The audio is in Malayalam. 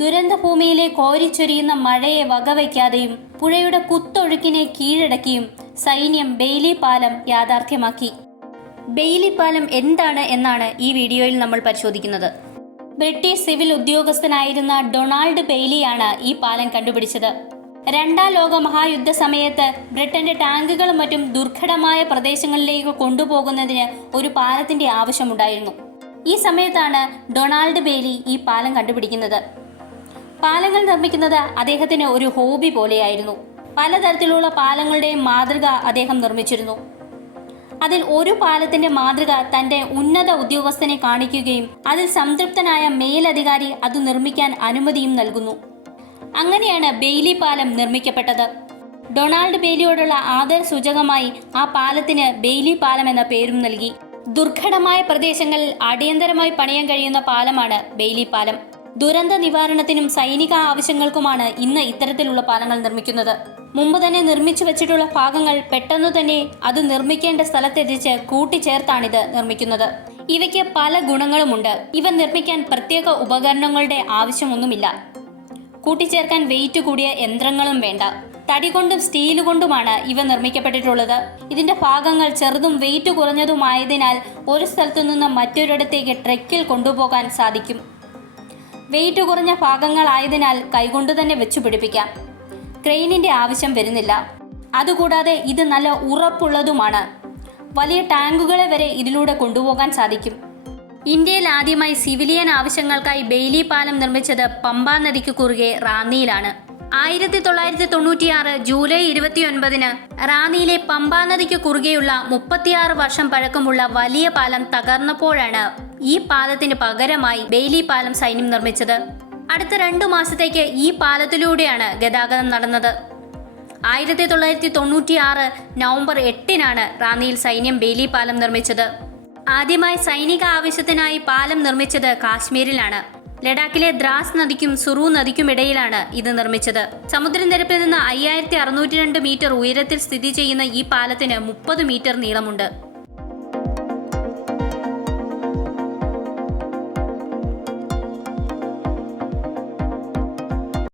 ദുരന്തഭൂമിയിലെ കോരിച്ചൊരിയുന്ന മഴയെ വകവയ്ക്കാതെയും പുഴയുടെ കുത്തൊഴുക്കിനെ കീഴടക്കിയും സൈന്യം ബെയ്ലി പാലം യാഥാർത്ഥ്യമാക്കി. ബെയ്ലി പാലം എന്താണ് എന്നാണ് ഈ വീഡിയോയിൽ നമ്മൾ പരിശോധിക്കുന്നത്. ബ്രിട്ടീഷ് സിവിൽ ഉദ്യോഗസ്ഥനായിരുന്ന ഡൊണാൾഡ് ബെയ്ലിയാണ് ഈ പാലം കണ്ടുപിടിച്ചത്. രണ്ടാം ലോക മഹായുദ്ധ സമയത്ത് ബ്രിട്ടന്റെ ടാങ്കുകളും മറ്റും ദുർഘടമായ പ്രദേശങ്ങളിലേക്ക് കൊണ്ടുപോകുന്നതിന് ഒരു പാലത്തിന്റെ ആവശ്യമുണ്ടായിരുന്നു. ഈ സമയത്താണ് ഡൊണാൾഡ് ബെയ്ലി ഈ പാലം കണ്ടുപിടിക്കുന്നത്. പാലങ്ങൾ നിർമ്മിക്കുന്നത് അദ്ദേഹത്തിന് ഒരു ഹോബി പോലെയായിരുന്നു. പലതരത്തിലുള്ള പാലങ്ങളുടെ മാതൃക അദ്ദേഹം നിർമ്മിച്ചിരുന്നു. അതിൽ ഒരു പാലത്തിന്റെ മാതൃക തന്റെ ഉന്നത ഉദ്യോഗസ്ഥനെ കാണിക്കുകയും അതിൽ സംതൃപ്തനായ മേലധികാരി അത് നിർമ്മിക്കാൻ അനുമതിയും നൽകുന്നു. അങ്ങനെയാണ് ബെയ്ലി പാലം നിർമ്മിക്കപ്പെട്ടത്. ഡൊണാൾഡ് ബെയ്ലിയോടുള്ള ആദര സൂചകമായി ആ പാലത്തിന് ബെയ്ലി പാലം എന്ന പേരും നൽകി. ദുർഘടമായ പ്രദേശങ്ങളിൽ അടിയന്തരമായി പണിയാൻ കഴിയുന്ന പാലമാണ് ബെയ്ലി പാലം. ദുരന്ത നിവാരണത്തിനും സൈനിക ആവശ്യങ്ങൾക്കുമാണ് ഇന്ന് ഇത്തരത്തിലുള്ള പാലങ്ങൾ നിർമ്മിക്കുന്നത്. മുമ്പ് തന്നെ നിർമ്മിച്ചു വെച്ചിട്ടുള്ള ഭാഗങ്ങൾ പെട്ടെന്ന് തന്നെ അത് നിർമ്മിക്കേണ്ട സ്ഥലത്തെത്തിച്ച് കൂട്ടിച്ചേർത്താണിത് നിർമ്മിക്കുന്നത്. ഇവയ്ക്ക് പല ഗുണങ്ങളുമുണ്ട്. ഇവ നിർമ്മിക്കാൻ പ്രത്യേക ഉപകരണങ്ങളുടെ ആവശ്യമൊന്നുമില്ല. കൂട്ടിച്ചേർക്കാൻ വെയിറ്റ് കൂടിയ യന്ത്രങ്ങളും വേണ്ട. തടി കൊണ്ടും സ്റ്റീൽ കൊണ്ടുമാണ് ഇവ നിർമ്മിക്കപ്പെട്ടിട്ടുള്ളത്. ഇതിന്റെ ഭാഗങ്ങൾ ചെറുതും വെയിറ്റ് കുറഞ്ഞതുമായതിനാൽ ഒരു സ്ഥലത്തു നിന്ന് മറ്റൊരിടത്തേക്ക് ട്രക്കിൽ കൊണ്ടുപോകാൻ സാധിക്കും. വെയിറ്റ് കുറഞ്ഞ ഭാഗങ്ങളായതിനാൽ കൈകൊണ്ട് തന്നെ വെച്ചു പിടിപ്പിക്കാം. ക്രെയിനിന്റെ ആവശ്യം വരുന്നില്ല. അതുകൂടാതെ ഇത് നല്ല ഉറപ്പുള്ളതുമാണ്. വലിയ ടാങ്കുകളെ വരെ ഇതിലൂടെ കൊണ്ടുപോകാൻ സാധിക്കും. ഇന്ത്യയിൽ ആദ്യമായി സിവിലിയൻ ആവശ്യങ്ങൾക്കായി ബെയിലി പാലം നിർമ്മിച്ചത് പമ്പാ നദിക്ക് കുറുകെ റാന്നിയിലാണ്. ആയിരത്തി തൊള്ളായിരത്തി തൊണ്ണൂറ്റിയാറ് ജൂലൈ ഇരുപത്തിയൊൻപതിന് റാന്നിയിലെ പമ്പാ നദിക്ക് കുറുകെയുള്ള മുപ്പത്തിയാറ് വർഷം പഴക്കമുള്ള വലിയ പാലം തകർന്നപ്പോഴാണ് ഈ പാലത്തിന് പകരമായി ബെയ്ലി പാലം സൈന്യം നിർമ്മിച്ചത്. അടുത്ത രണ്ടു മാസത്തേക്ക് ഈ പാലത്തിലൂടെയാണ് ഗതാഗതം നടന്നത്. ആയിരത്തി തൊള്ളായിരത്തി തൊണ്ണൂറ്റി ആറ് നവംബർ എട്ടിനാണ് റാന്നിയിൽ സൈന്യം ബെയ്ലി പാലം നിർമ്മിച്ചത്. ആദ്യമായി സൈനിക ആവശ്യത്തിനായി പാലം നിർമ്മിച്ചത് കാശ്മീരിലാണ്. ലഡാക്കിലെ ദ്രാസ് നദിക്കും സുറു നദിക്കും ഇടയിലാണ് ഇത് നിർമ്മിച്ചത്. സമുദ്രനിരപ്പിൽ നിന്ന് അയ്യായിരത്തി അറുന്നൂറ്റി രണ്ട് മീറ്റർ ഉയരത്തിൽ സ്ഥിതി ചെയ്യുന്ന ഈ പാലത്തിന് മുപ്പത് മീറ്റർ നീളമുണ്ട്.